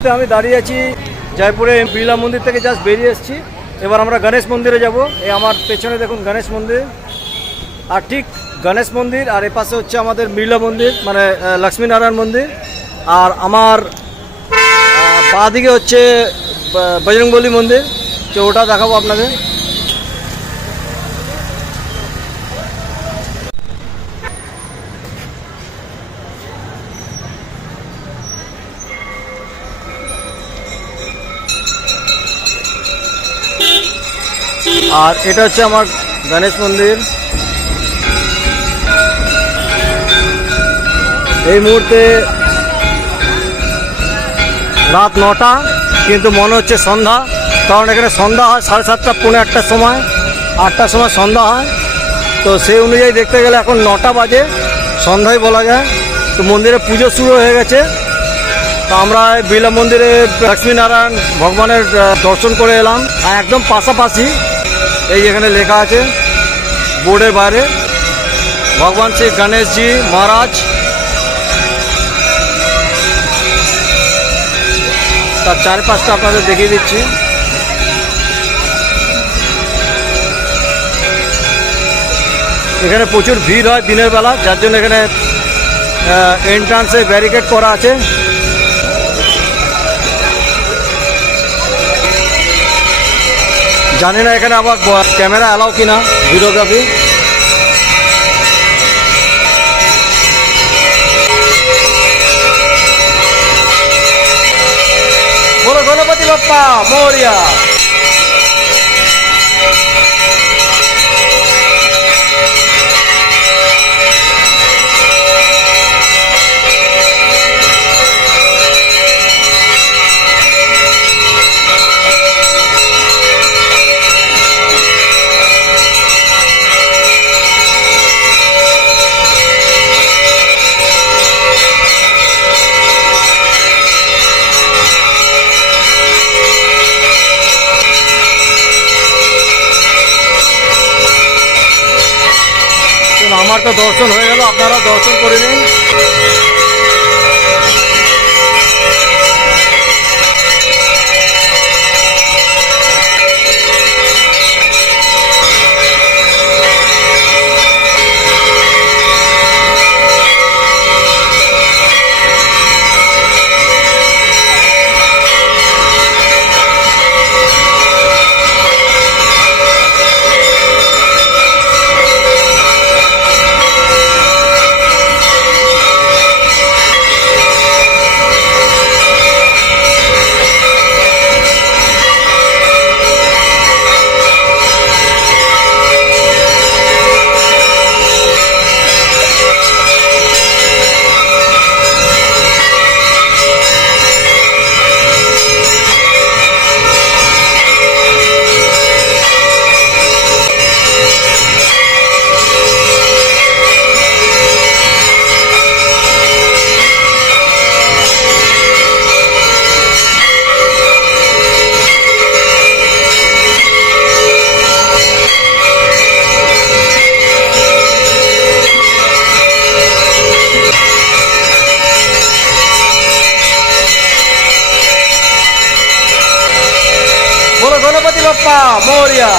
আমি দাঁড়িয়ে আছি জয়পুরে বিড়লা মন্দির থেকে জাস্ট বেরিয়ে এসেছি। এবার আমরা গণেশ মন্দিরে যাব। এই আমার পেছনে দেখুন গণেশ মন্দির, আর ঠিক গণেশ মন্দির আর এ পাশে হচ্ছে আমাদের বিড়লা মন্দির মানে লক্ষ্মীনারায়ণ মন্দির, আর আমার বাঁ দিকে হচ্ছে বজরংবলী মন্দির। তো ওটা দেখাবো আপনাদের। আর এটা হচ্ছে আমার গণেশ মন্দির। এই মুহূর্তে রাত 9টা, কিন্তু মনে হচ্ছে সন্ধ্যা, কারণ এখানে সন্ধ্যা হয় 7:30 পৌনে 8টার সময়, 8টার সময় সন্ধ্যা হয়। তো সেই অনুযায়ী দেখতে গেলে এখন 9টা বাজে, সন্ধ্যায় বলা যায়। তো মন্দিরে পুজো শুরু হয়ে গেছে। তো আমরা বিড়লা মন্দিরে লক্ষ্মীনারায়ণ ভগবানের দর্শন করে এলাম। আর একদম পাশাপাশি এই যেখানে লেখা আছে বোর্ডের বাইরে ভগবান শ্রী গণেশজি মহারাজ। তার চারপাশটা আপনাদের দেখিয়ে দিচ্ছি। এখানে প্রচুর ভিড় হয় দিনের বেলা, যার জন্য এখানে এন্ট্রান্সে ব্যারিকেড করা আছে। জানি না এখানে আবার ক্যামেরা অ্যালাউ কিনা, ভিডিওগ্রাফি। বলো গণপতি বাপ্পা মোরিয়া। আমার তো দর্শন হয়ে গেল, আপনারা দর্শন করে নিন। বলো গণপতি বাপ্পা মোরিয়া।